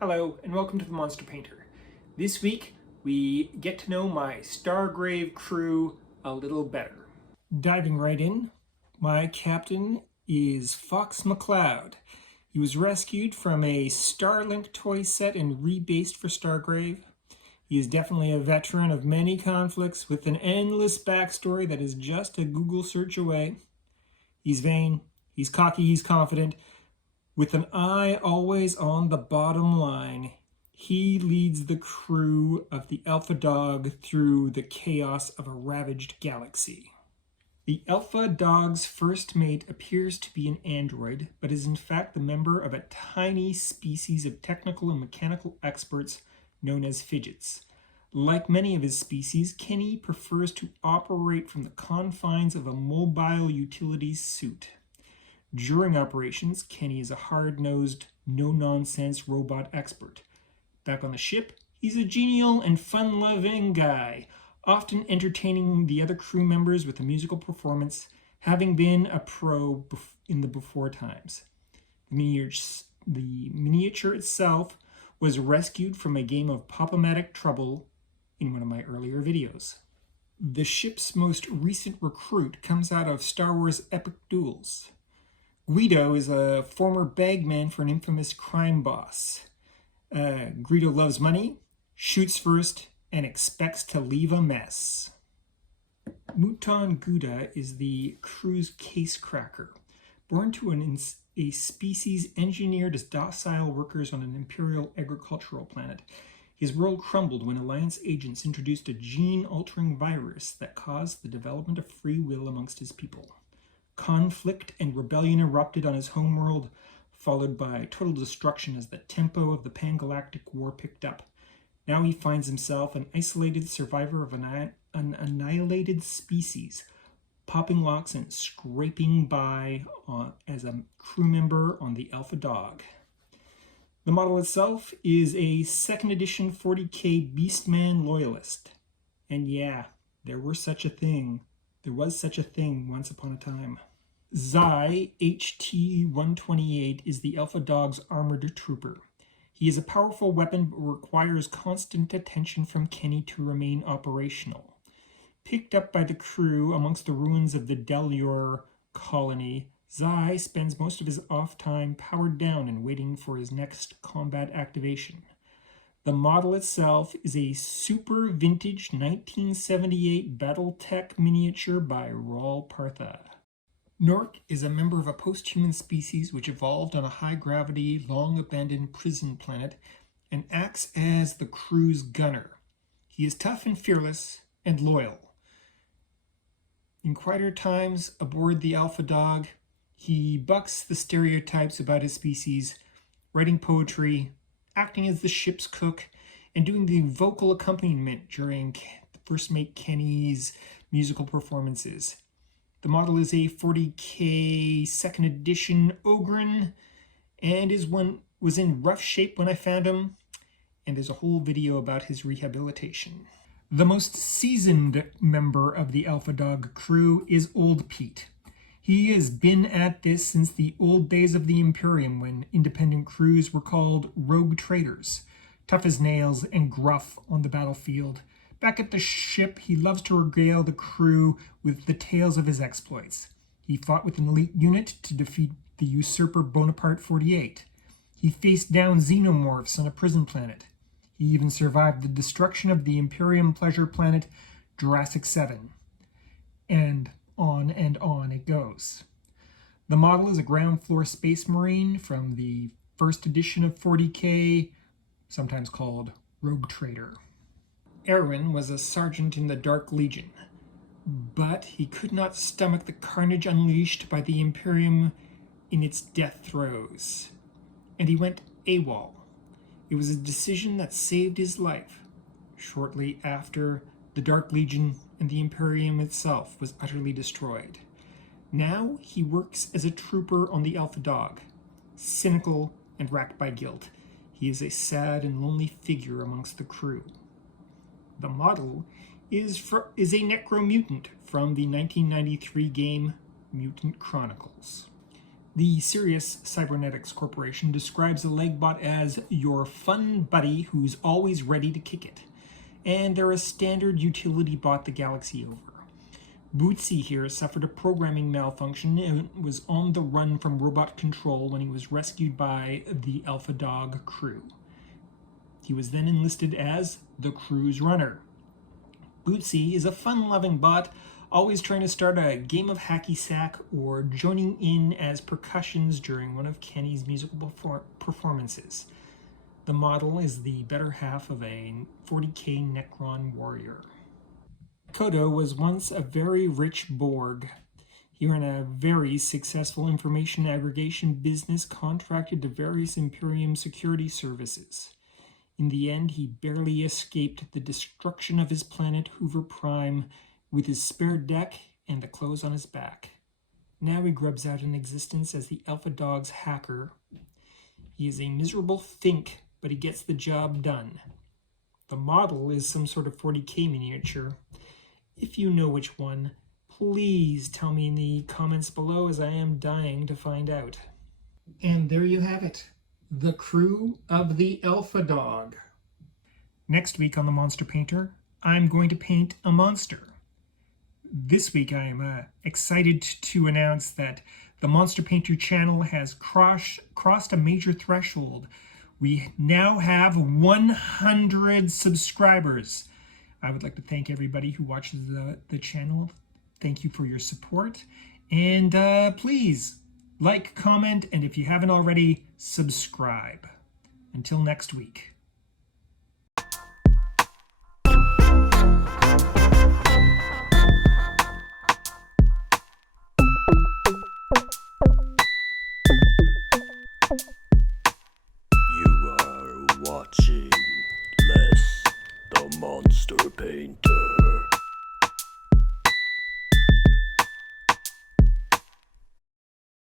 Hello, and welcome to the Monster Painter. This week, we get to know my Stargrave crew a little better. Diving right in, my captain is Fox McCloud. He was rescued from a Starlink toy set and rebased for Stargrave. He is definitely a veteran of many conflicts with an endless backstory that is just a Google search away. He's vain, he's cocky, he's confident. With an eye always on the bottom line, he leads the crew of the Alpha Dawg through the chaos of a ravaged galaxy. The Alpha Dawg's first mate appears to be an android, but is in fact the member of a tiny species of technical and mechanical experts known as fidgets. Like many of his species, Kenny prefers to operate from the confines of a mobile utilities suit. During operations, Kenny is a hard-nosed, no-nonsense robot expert. Back on the ship, he's a genial and fun-loving guy, often entertaining the other crew members with a musical performance, having been a pro in the before times. The miniature itself was rescued from a game of Pop-O-Matic Trouble in one of my earlier videos. The ship's most recent recruit comes out of Star Wars Epic Duels. Greedo is a former bagman for an infamous crime boss. Greedo loves money, shoots first, and expects to leave a mess. Muton is the crew's case cracker. Born to a species engineered as docile workers on an imperial agricultural planet, his world crumbled when Alliance agents introduced a gene-altering virus that caused the development of free will amongst his people. Conflict and rebellion erupted on his homeworld, followed by total destruction as the tempo of the Pan-Galactic War picked up. Now he finds himself an isolated survivor of an annihilated species, popping locks and scraping by as a crew member on the Alpha Dawg. The model itself is a 2nd edition 40k Beastman loyalist. And yeah, there was such a thing once upon a time. Zai HT-128 is the Alpha Dawg's armored trooper. He is a powerful weapon but requires constant attention from Kenny to remain operational. Picked up by the crew amongst the ruins of the Delure colony, Zai spends most of his off time powered down and waiting for his next combat activation. The model itself is a super vintage 1978 Battletech miniature by Ral Partha. Nork is a member of a post-human species which evolved on a high-gravity, long-abandoned prison planet and acts as the crew's gunner. He is tough and fearless and loyal. In quieter times aboard the Alpha Dawg, he bucks the stereotypes about his species, writing poetry, acting as the ship's cook, and doing the vocal accompaniment during first mate Kenny's musical performances. The model is a 40k 2nd edition Ogren, and was in rough shape when I found him, and there's a whole video about his rehabilitation. The most seasoned member of the Alpha Dawg crew is Old Pete. He has been at this since the old days of the Imperium, when independent crews were called rogue traders, tough as nails and gruff on the battlefield. Back at the ship, he loves to regale the crew with the tales of his exploits. He fought with an elite unit to defeat the usurper Bonaparte 48. He faced down xenomorphs on a prison planet. He even survived the destruction of the Imperium pleasure planet Jurassic 7. And on it goes. The model is a ground floor space marine from the 1st edition of 40k, sometimes called Rogue Trader. Erwin was a sergeant in the Dark Legion, but he could not stomach the carnage unleashed by the Imperium in its death throes, and he went AWOL. It was a decision that saved his life. Shortly after, the Dark Legion and the Imperium itself was utterly destroyed. Now he works as a trooper on the Alpha Dawg, cynical and racked by guilt. He is a sad and lonely figure amongst the crew. The model is a necromutant from the 1993 game Mutant Chronicles. The Sirius Cybernetics Corporation describes a Legbot as your fun buddy who's always ready to kick it, and they're a standard utility bot the galaxy over. Bootsy here suffered a programming malfunction and was on the run from robot control when he was rescued by the Alpha Dawg crew. He was then enlisted as the crew's runner. Bootsy is a fun-loving bot, always trying to start a game of hacky sack or joining in as percussions during one of Kenny's musical performances. The model is the better half of a 40k Necron Warrior. Kodo was once a very rich Borg. He ran a very successful information aggregation business contracted to various Imperium security services. In the end, he barely escaped the destruction of his planet Hoover Prime with his spare deck and the clothes on his back. Now he grubs out an existence as the Alpha Dawg's hacker. He is a miserable think, but he gets the job done. The model is some sort of 40k miniature. If you know which one, please tell me in the comments below, as I am dying to find out. And there you have it, the crew of the Alpha Dawg. Next week on The Monster Painter, I'm going to paint a monster. This week I am excited to announce that the Monster Painter channel has crossed a major threshold. We now have 100 subscribers. I would like to thank everybody who watches the channel. Thank you for your support. And please like, comment, and if you haven't already, subscribe. Until next week. You are watching Les the Monster Painter.